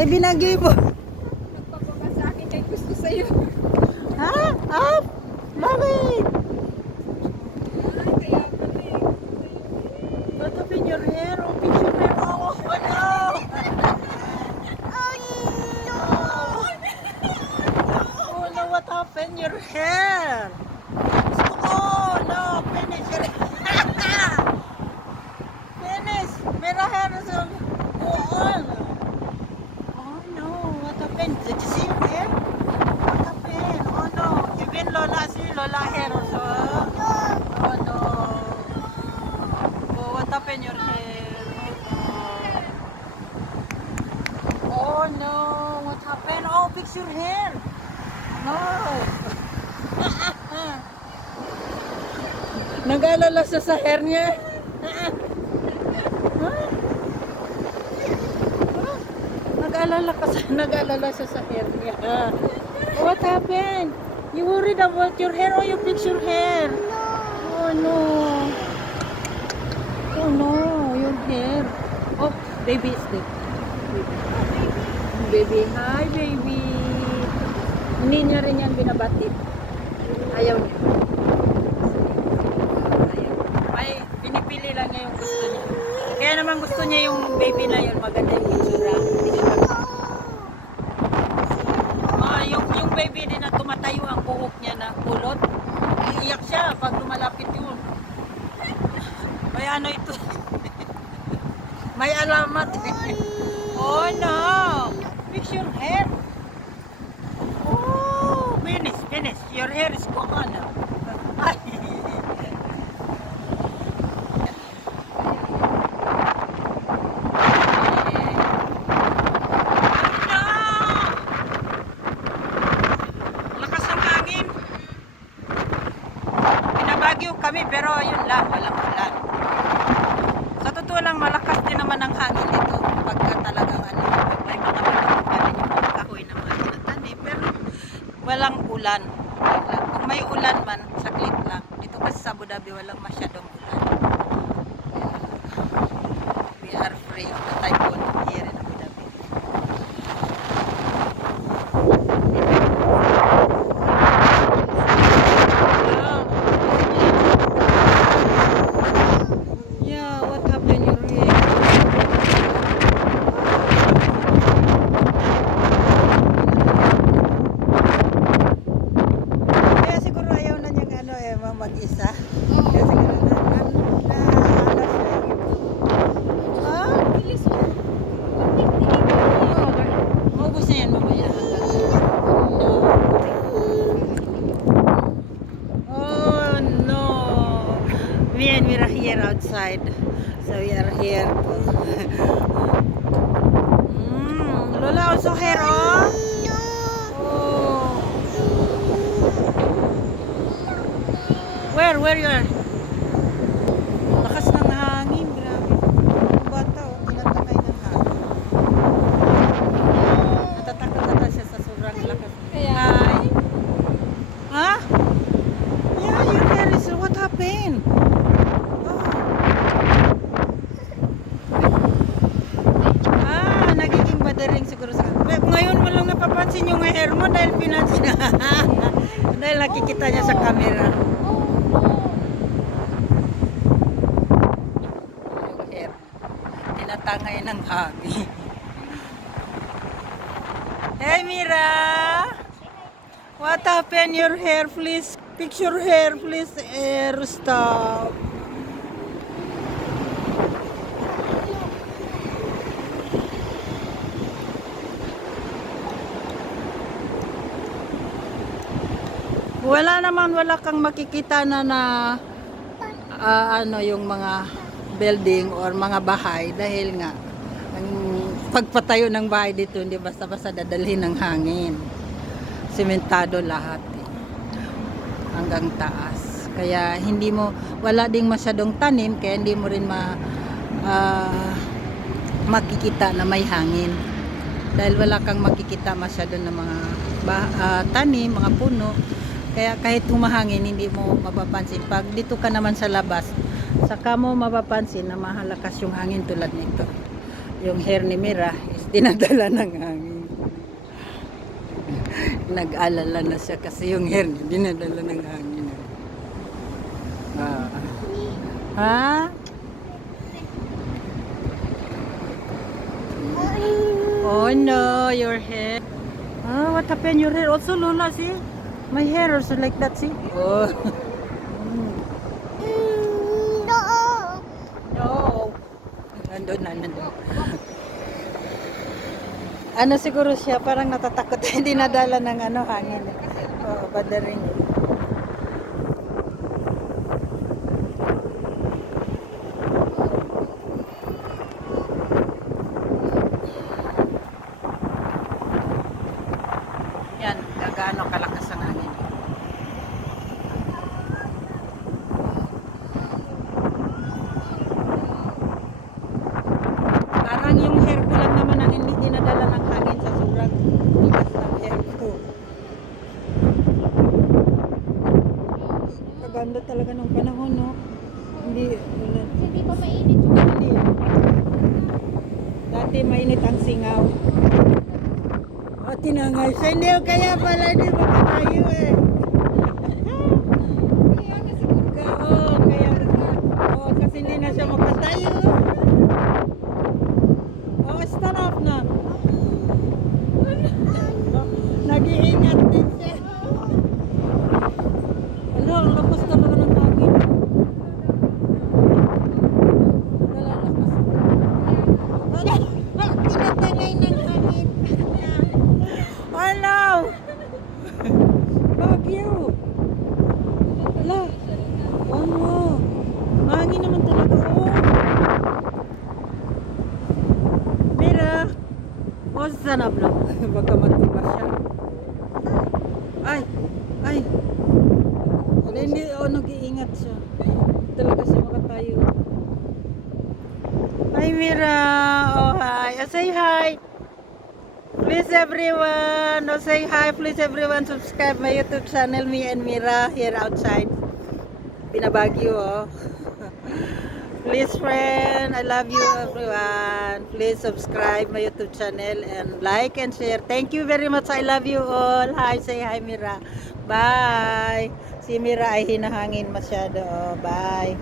Eh, binagay mo. Nagpababa sa akin kay gusto sa'yo. Ha? Up? Bakit? Ay, kaya pala eh. What happened your hair? Oh, picture hair. Oh, no. Oh, no, what happened your hair? Oh, no, finish your finish. Mera hair is on. Go on. Oh, no, what happened? Did you see your hair? What happened? Oh, no. Even Lola, see Lola hair also. Oh, no. Oh, what happened your hair? Oh no, what happened? Oh, fix your hair. No. Nag-alala siya sa hair niya. Nag-alala siya sa hair niya. What happened? You worried about your hair or you fix your hair? Oh no. Oh no, your hair. Oh, baby is there. Baby, hi baby. Hindi niya rin yan binabati. Ayaw niya. Ayaw. Ay, pinipili lang niya yung gusto niya. Kaya naman gusto niya yung baby na yun. Maganda yung itsura. Hindi siya yung baby din na tumatayo ang buhok niya na kulot. Iiyak siya pag lumalapit yun. May ano ito. May alamat. Oh no! Fix your hair. Oh, finish. Your hair is gone. Ay. No! Lakas ng hangin. Pinabagyo kami pero yun lang, walang ulan. Sa totoo lang, malakas din naman ang hangin dito pagka talagang ano, may mga pinagpapanin yung mga kahoy na mga tinatanim, pero walang ulan. Yun lang. Kung may ulan man, saglit lang. Dito kasi sa Abu Dhabi, walang masyadong ulan. We are free of the typhoon here in Abu Dhabi. Yeah, what happened your hair? Kaya siguro ayaw na niyang ano mag-isa. Kaya siguro ah? Bilis mo. Maubos na yan mamaya. Oh no. Me and we are here outside. So we are here. Lola also here, oh? Oh. Where you are? Lakas ng hangin, grabe. Yung bata, oh, tinatangay ng hangin. Natatakot ata siya sa sobrang lakas. Kaya, Hi. Ha? Yeah, your hair is, what happened? Nagiging badaring siguro sa ngayon mo lang napapansin yung hair mo dahil pinansin dahil nakikita niya sa camera yung hair tinatangay ng hangin. Hey Mira, what happened your hair? Please fix your hair, please. Stop. Wala kang makikita na ano yung mga building or mga bahay dahil nga ang pagpatayo ng bahay dito hindi basta-basta dadalhin ng hangin. Sementado lahat hanggang taas. Kaya wala ding masyadong tanim kaya hindi mo rin makikita na may hangin. Dahil wala kang makikita masyado ng mga tanim, mga puno. Kaya kahit humahangin, hindi mo mapapansin. Pag dito ka naman sa labas, saka mo mapapansin na mahalakas yung hangin tulad nito. Yung hair ni Mira is Dinadala ng hangin. Nag-alala na siya kasi yung hair niya dinadala ng hangin. Ah. Ha? Oh no, your hair. Oh, what happened? Your hair also, Lola, see? My hair also like that, see? Oh. No. Nandun na, nandun. Ano siguro siya, parang natatakot. Hindi nadala ng ano, hangin. Oo, banda rin eh. Yan, gaano kalakas ang hangin. Parang yung hair ko lang naman ang hindi dinadala ng hangin sa sobrang tigas ng hair ko. Kaganda talaga ng panahon, no? Hindi, wala. Hindi pa mainit. Hindi. Dati mainit ang singaw. O, tinangay siya. Hindi, kaya pala hindi makatayo eh. Kaya nga siguro. Oo, kaya. Oo, kasi hindi na siya makatayo. Oh, stand up na. Nag-iingat din siya. Ano, ang lakas talaga ng hangin. Tinatangay ng hangin. Oh no! Bagyo! Ala! Oh no! Hangin naman talaga, oh! Mira! Oh, sanap na. Baka matumba siya. Ay! Ay! Wala, hindi, oh, nag-iingat siya. Talaga siya makatayo. Hi, Mira! Oh, hi! Oh, say hi! Please everyone! Oh, say hi! Please everyone subscribe my YouTube channel, me and Mira, here outside. Binabagyo, oh. Please friend, I love you everyone. Please subscribe my YouTube channel and like and share. Thank you very much. I love you all. Hi, say hi Mira. Bye. Si Mira ay hinahangin masyado. Oh, bye.